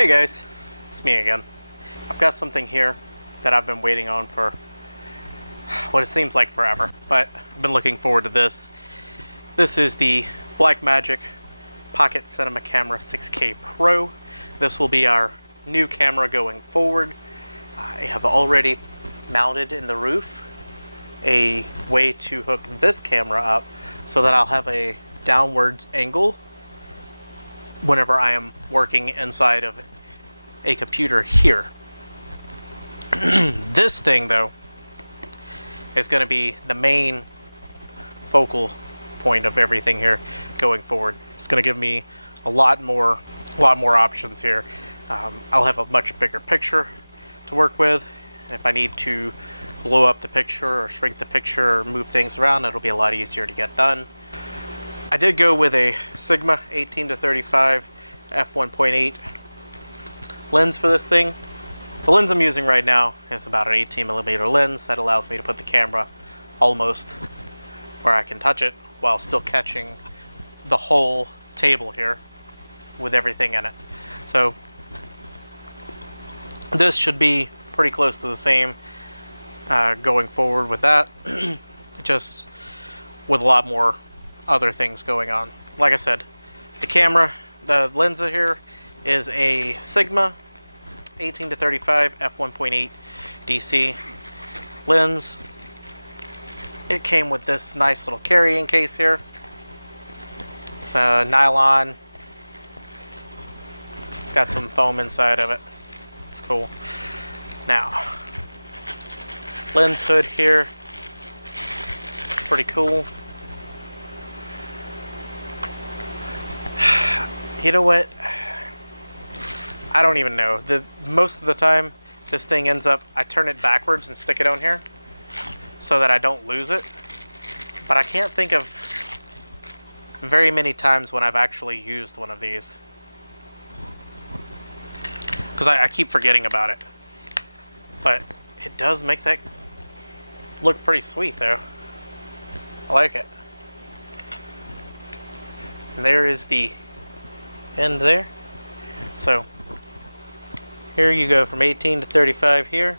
Hey guys, it's me again. I've got something here that I've been waiting on for what it seems like forever, but I've been looking forward to this. This is the Blackmagic Pocket Cinema Camera 6K Pro. This will be our new camera going forward. I have already mounted in the roof a way to hook this camera up so that I'll have a downwards angle whenever I am working inside of a computer here. This thing though is going to be the main focal point of everything here going forward. It's going to give me a lot more options here. I'll have a much bigger picture to work with. If I need to blow up the picture or shrink the picture or move things around, it'll be a lot easier to get done. I did go with a Sigma 18-35 f1.8 lens for this thing. The lens I'm using right now is about an 18mm lens that allows me to put the camera almost where I can touch it while still catching the whole table here with everything in it. So this should be pretty close to the same going forward with that, just with a lot more other things going on. Like I said, the lens here is a Sigma 18-35 f1.8 DC lens. It came with this nice little carrying case here. It's a nylon. It's got some foam inside of it. It's cool. Now, lens hood here. Pretty cool. You know what? I don't even know. Most of the time, this thing ends up, I turn it backwards and stick it on here so that I don't lose it. But I can't think of very many times when I've actually used one of these, because I keep forgetting about it. But it does make that look pretty sweet though. I like it. And there is the end there. So here you go from 18 to 35 here.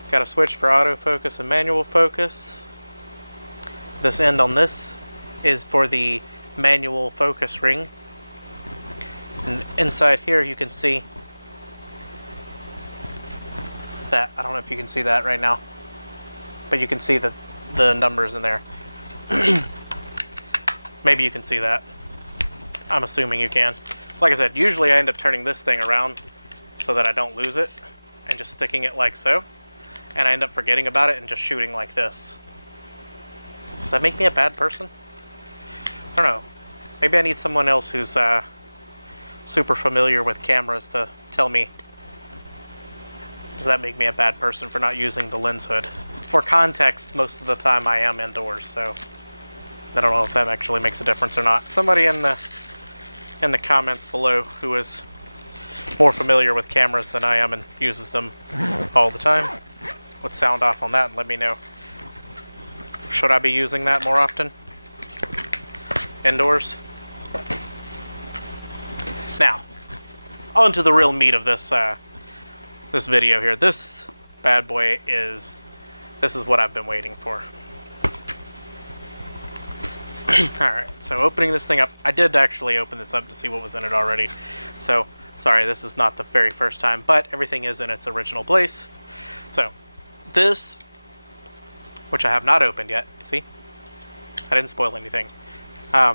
It's got a switch for autofocus and manual focus. This end on this is for the manual focus ring. And inside here you can see that. I don't know if you can see that right now, but you can see the numbers in there. Maybe you can see that. I'm assuming you can. Like I said, usually I end up turning this thing around so that I don't lose it and just sticking it like so. And I end up forgetting about it and just shooting like this. Does that make me a bad person? I don't know. Maybe I need someone else who's super familiar with cameras to tell me. Does that make me a bad person for not using the lens hood? For context, most of the time I am indoors, so I don't know if that actually makes a difference or not. Somebody in the comments below who is more familiar with cameras than I am and uses them all the time would sound off on that and let me know. Should I be using that more often? Indoors? Now, on to the real meat of this this video here. This bad boy this is what I've been waiting for. Alright, so opening this thing up. I did actually open this up to see what was in it already. So, sorry, this is not the very first time, but everything is in its original place. So, this, which I have not opened yet, see? I didn't spoil anything.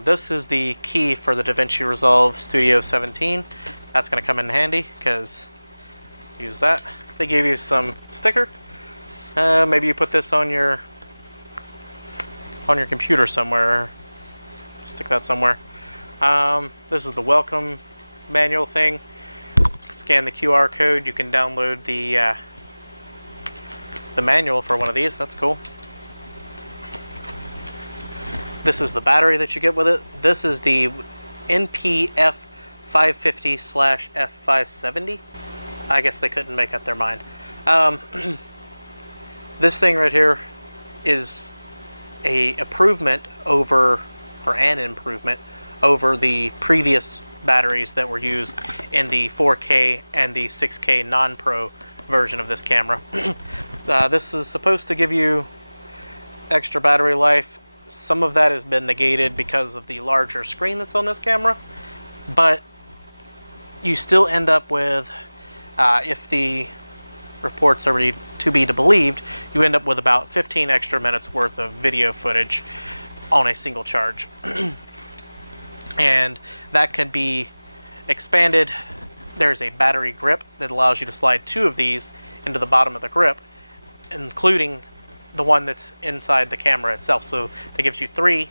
This is the key for the DaVinci Resolve Studio 17. That's going to come in handy, because use that. They gave you some sticker. Maybe you put this on your computer somewhere. Stick that somewhere. This is the welcome manual thing. Scan the QR code. You can download the manual for one of these. That's cool. This is the battery that you get with it. This is the NP F550/F570. I guess they couldn't make up their mind. This thing right here is an improvement over the previous batteries that were used in the 4K and the 6K non-pro version of this camera. This is supposed to give you extra battery life. Some of that has been negated because of the larger screen that's on this camera, but you still end up with, if the reports are to be believed, you end up with about 15 extra minutes worth of video footage on a single charge. And that can be expanded. There's a battery grip that allows you to slide 2 of these into the bottom of the grip, including the one that's inside the camera itself. So that gives you three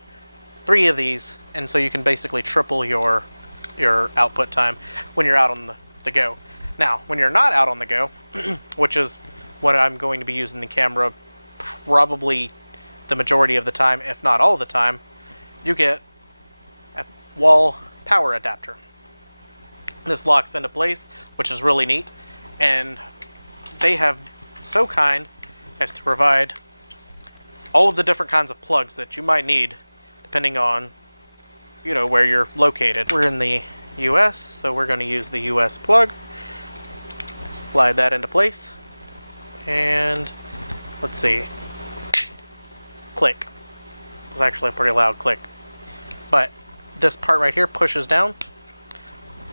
of these, and so you can basically triple your output time when you're out on the go. Now, when you're not out on the go, which is what I'm going to be using the camera probably the majority of the time, if not all the time, you get a wall power adapter. This locks into place, which is really neat, and they have so kind as to provide all of the different kinds of plugs that you might need depending on, you know, where you're located. We're in the US, so we're going to use the US plug. Slide that into place, and let's see, click. It was actually a pretty loud click, but this part right here pushes down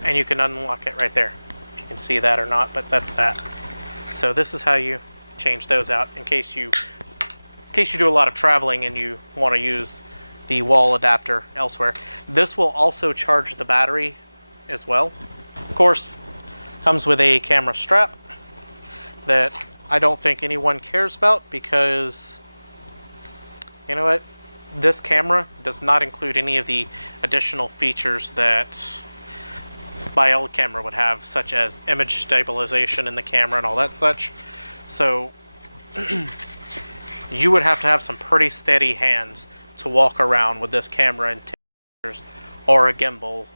and you can unlock it right there. If you can see that or not, but that's that. So this is how you change those out in case you do a lot of traveling and you want to use the wall adapter elsewhere. This will also charge the battery as well. Of course, comes with a camera strap that I don't think anyone cares about because, you know what, this camera does not include any of the additional features that my old camera would have, such as image stabilization in the camera and all that such. So you would have to have some pretty steady hands to walk around with this camera and pictures, or a gimbal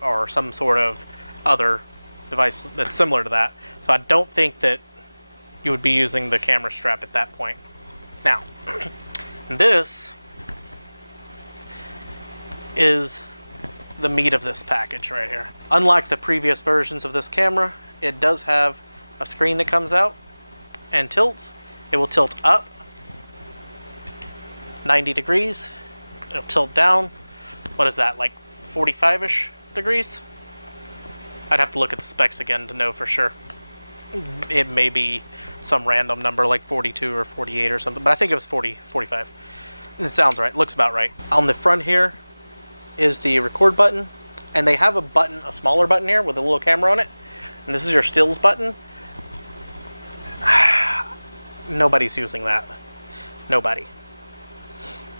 or some sort of other device that's similar to that. So I don't think that you would be using the camera strap at that point. Now, this is the meat of this package right here. Unlike the previous versions of this camera, it does have a screen that comes out and tilts. It will tilt up 90 degrees. It'll tilt down, what is that, like 45-ish degrees? I'd have to look at the specs again to know for sure. It may be some random number like 42 or 48 or something, but I think it was 45. It sounds right, looks about right. On the front here is the record button, and they have a smaller button here with a little camera on it, and this is your stills button. Nobody's using that. Nobody.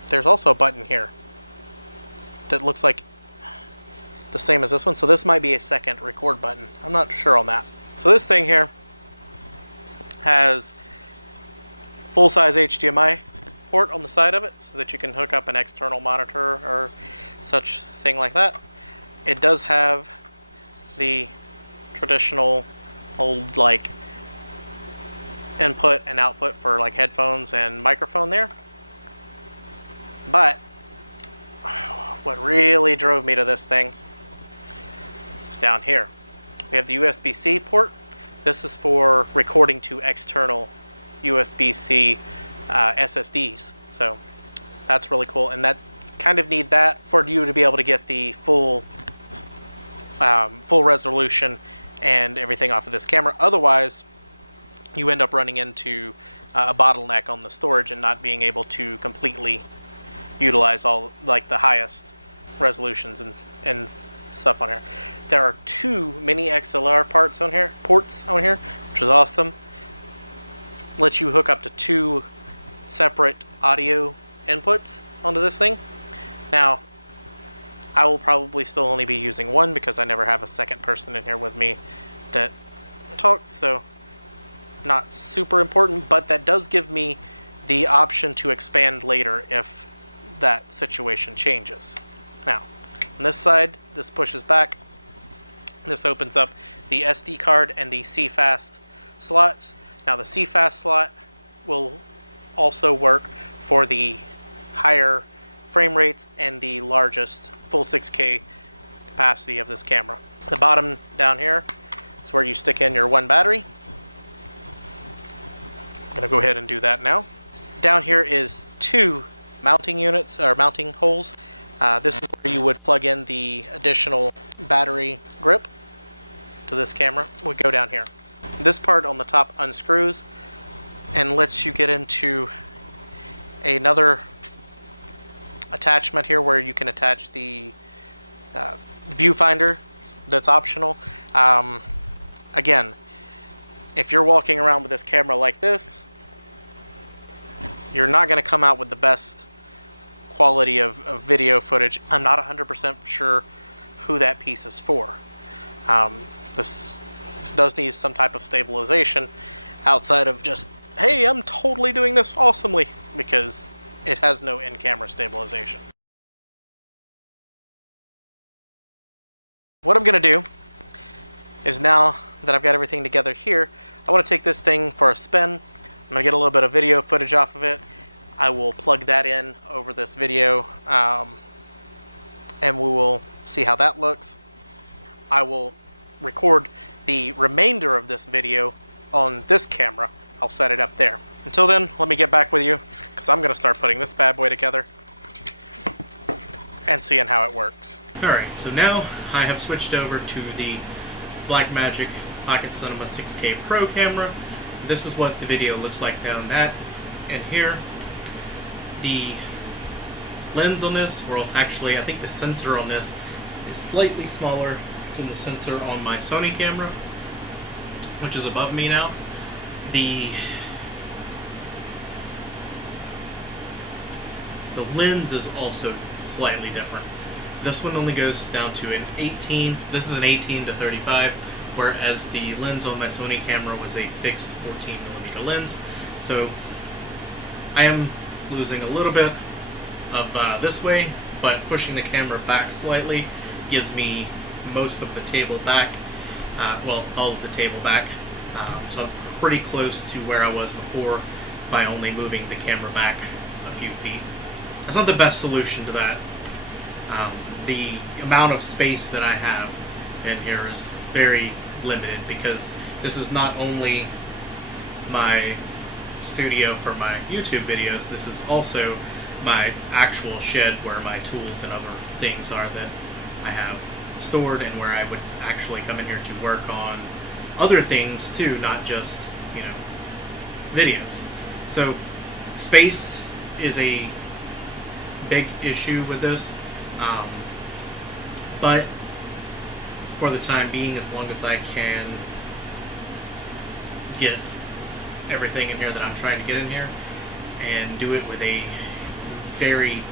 There's also a button here that looks like the same as this one, so this might be a second record button. I'm not sure on that. So this thing here has full-size HDMI port on the side of it so that you can hook up an external monitor or such thing like that. It does have the traditional old like input and output for like headphones and microphone there. But what really drove me to this thing is down here. We have the USB-C port. This is for recording to external USB-C SSDs. So that's really cool, and that kind of need that for you to be able to get the full resolution and everything off of this camera. Otherwise, you end up running into a bottleneck on the storage and not being able to completely utilize all like the highest resolutions and stuff on here. There are 2 mini XLR ports on here, which is awesome. Lets you hook up to 2 separate audio inputs onto this thing. Now, I will probably still only be using one because I never have a second person in here with me that talks, so not super important, but that does give me the option to expand later if that situation changes. Now, on this side, this pushes back. This opens up the SD card and the CFast slots. Now, the CFast slot will also work for the higher frame rates and the largest full 6K capacity of this camera. The bottom down here is where you stick in your one battery. I'm going to go ahead and do that now. Down here is 2 mounting units, or mounting holes. This is where you would plug in the additional battery grip to this camera. Would go down here. This part on the top unscrews and lets you get into another attachment here where you can attach the viewfinder. That's optional. Again, if you're walking around with this camera like this, you're not going to come out with the best quality of video footage. I'm not 100% sure who that piece is for. This does need some type of stabilization outside of just, hey, I'm totally doing this awesomely, because it has no in-camera stabilization. What I'm going to do is, now that I've got everything together here, I want to take this thing for a spin. I'm going to get a little bit of video footage off of it. I will plug that in over this video, and we will see how that looks. I will record the remainder of this video on this camera. I'll set it up there. Until then, let me get back with you, because I'm going to start putting this bad boy together and seeing how it works. Alright, so now I have switched over to the Blackmagic Pocket Cinema 6K Pro camera. This is what the video looks like down that. And here, the lens on this, well, actually I think the sensor on this is slightly smaller than the sensor on my Sony camera, which is above me now. The lens is also slightly different. This one only goes down to an 18. This is an 18 to 35, whereas the lens on my Sony camera was a fixed 14mm lens. So I am losing a little bit of this way, but pushing the camera back slightly gives me most of the table back. Well, all of the table back. So I'm pretty close to where I was before by only moving the camera back a few feet. That's not the best solution to that. The amount of space that I have in here is very limited, because this is not only my studio for my YouTube videos, this is also my actual shed where my tools and other things are that I have stored, and where I would actually come in here to work on other things too, not just, you know, videos. So space is a big issue with this, but for the time being, as long as I can get everything in here that I'm trying to get in here, and do it with a very,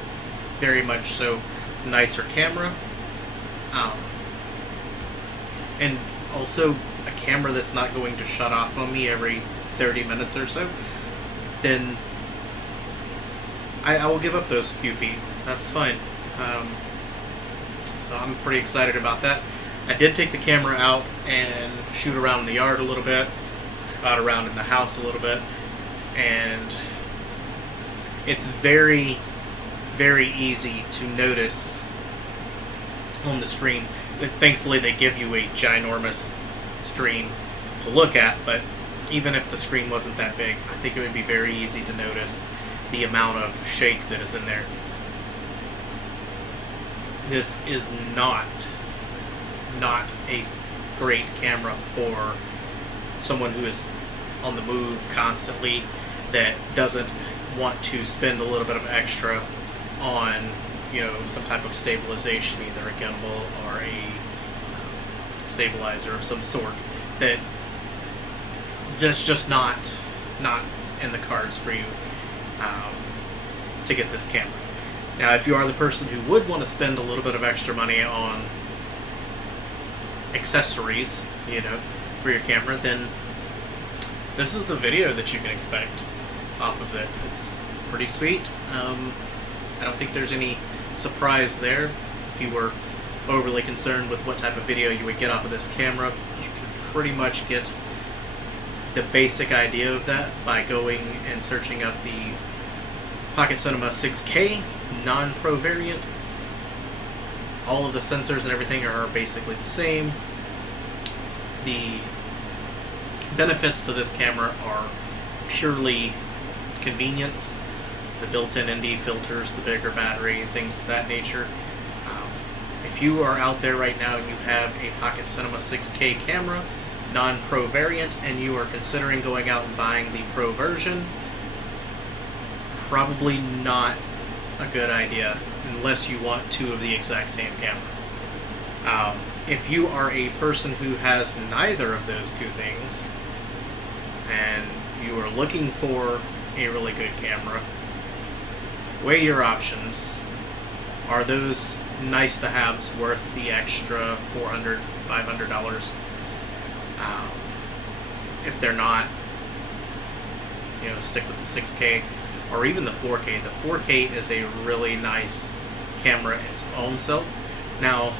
very much so nicer camera, and also a camera that's not going to shut off on me every 30 minutes or so, then I will give up those few feet. That's fine. So I'm pretty excited about that. I did take the camera out and shoot around in the yard a little bit, out around in the house a little bit, and it's very, very easy to notice on the screen. Thankfully, they give you a ginormous screen to look at, but even if the screen wasn't that big, I think it would be very easy to notice the amount of shake that is in there. This is not a great camera for someone who is on the move constantly, that doesn't want to spend a little bit of extra on, you know, some type of stabilization, either a gimbal or a stabilizer of some sort. That's just not in the cards for you to get this camera. Now, if you are the person who would want to spend a little bit of extra money on accessories, you know, for your camera, then this is the video that you can expect off of it. It's pretty sweet. I don't think there's any surprise there. If you were overly concerned with what type of video you would get off of this camera, you can pretty much get the basic idea of that by going and searching up the Pocket Cinema 6K non-Pro variant. All of the sensors and everything are basically the same. The benefits to this camera are purely convenience, the built-in ND filters, the bigger battery, things of that nature. If you are out there right now and you have a Pocket Cinema 6K camera, non-Pro variant, and you are considering going out and buying the Pro version, probably not a good idea unless you want two of the exact same camera. If you are a person who has neither of those two things and you are looking for a really good camera, weigh your options. Are those nice to haves worth the extra $400, $500? If they're not, stick with the 6K or even the 4K. The 4K is a really nice camera its own self. Now,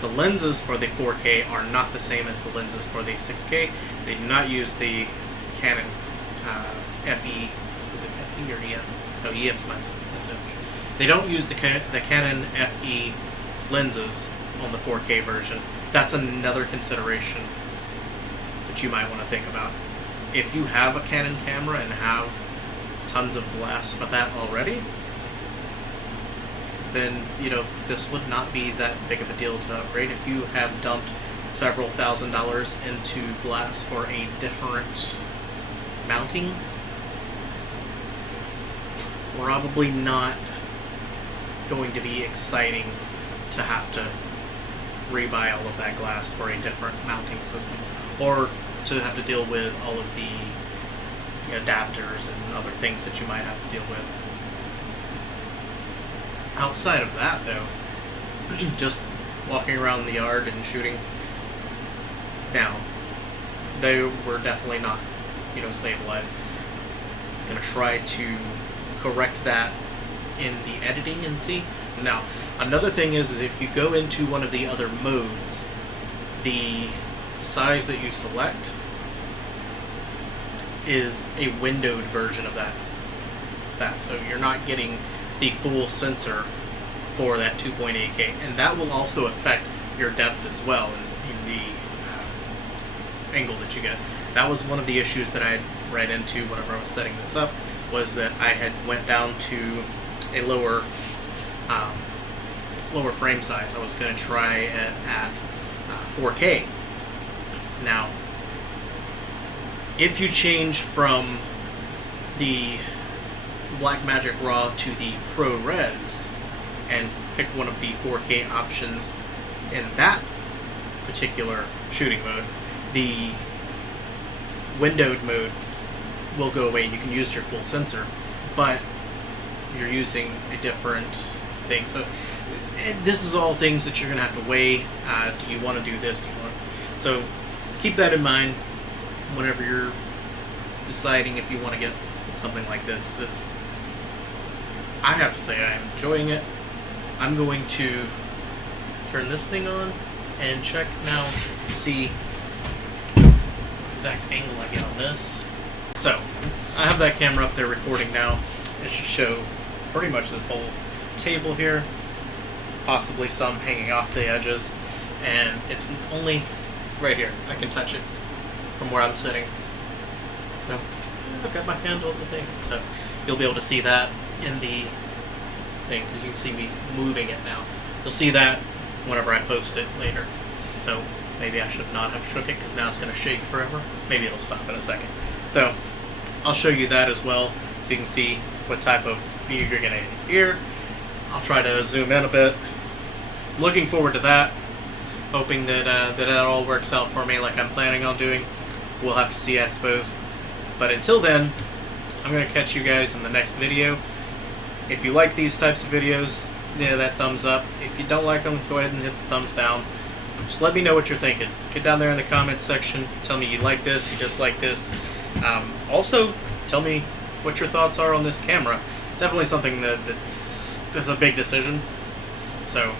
the lenses for the 4K are not the same as the lenses for the 6K. They do not use the Canon FE. Is it FE or EF? No, EF's not. That's it. They don't use the Canon FE lenses on the 4K version. That's another consideration that you might want to think about. If you have a Canon camera and have tons of glass for that already, then this would not be that big of a deal to upgrade. If you have dumped several $1,000s into glass for a different mounting, probably not going to be exciting to have to rebuy all of that glass for a different mounting system, or to have to deal with all of the adapters and other things that you might have to deal with. Outside of that, though, just walking around the yard and shooting. Now, they were definitely not, stabilized. I'm going to try to correct that in the editing and see. Now, another thing is if you go into one of the other modes, the size that you select is a windowed version of that. So you're not getting the full sensor for that 2.8K, and that will also affect your depth as well in the angle that you get. That was one of the issues that I ran into whenever I was setting this up, was that I had went down to a lower frame size. I was going to try it at 4K. Now, if you change from the Blackmagic RAW to the ProRes and pick one of the 4K options in that particular shooting mode, the windowed mode will go away and you can use your full sensor, but you're using a different thing. So this is all things that you're going to have to weigh. Do you want to do this? So keep that in mind whenever you're deciding if you want to get something like this. I have to say I'm enjoying it. I'm going to turn this thing on and check now to see the exact angle I get on this. So I have that camera up there recording now. It should show pretty much this whole table here, possibly some hanging off the edges, and it's only right here. I can touch it from where I'm sitting. So I've got my hand on the thing, so you'll be able to see that in the thing, because you can see me moving it now. You'll see that whenever I post it later. So maybe I should not have shook it, because now it's going to shake forever. Maybe it'll stop in a second. So I'll show you that as well, so you can see what type of view you're going to get here. I'll try to zoom in a bit. Looking forward to that. Hoping that that it all works out for me like I'm planning on doing. We'll have to see, I suppose. But until then, I'm going to catch you guys in the next video. If you like these types of videos, that thumbs up. If you don't like them, go ahead and hit the thumbs down. Just let me know what you're thinking. Get down there in the comments section. Tell me you like this, you dislike this. Also, tell me what your thoughts are on this camera. Definitely something that's a big decision. So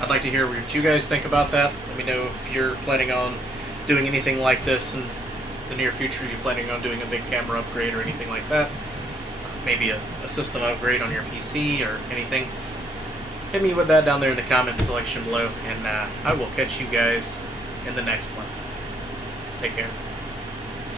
I'd like to hear what you guys think about that. Let me know if you're planning on doing anything like this in the near future. You're planning on doing a big camera upgrade or anything like that. Maybe a system upgrade on your PC or anything. hit me with that down there in the comments section below, and I will catch you guys in the next one. Take care.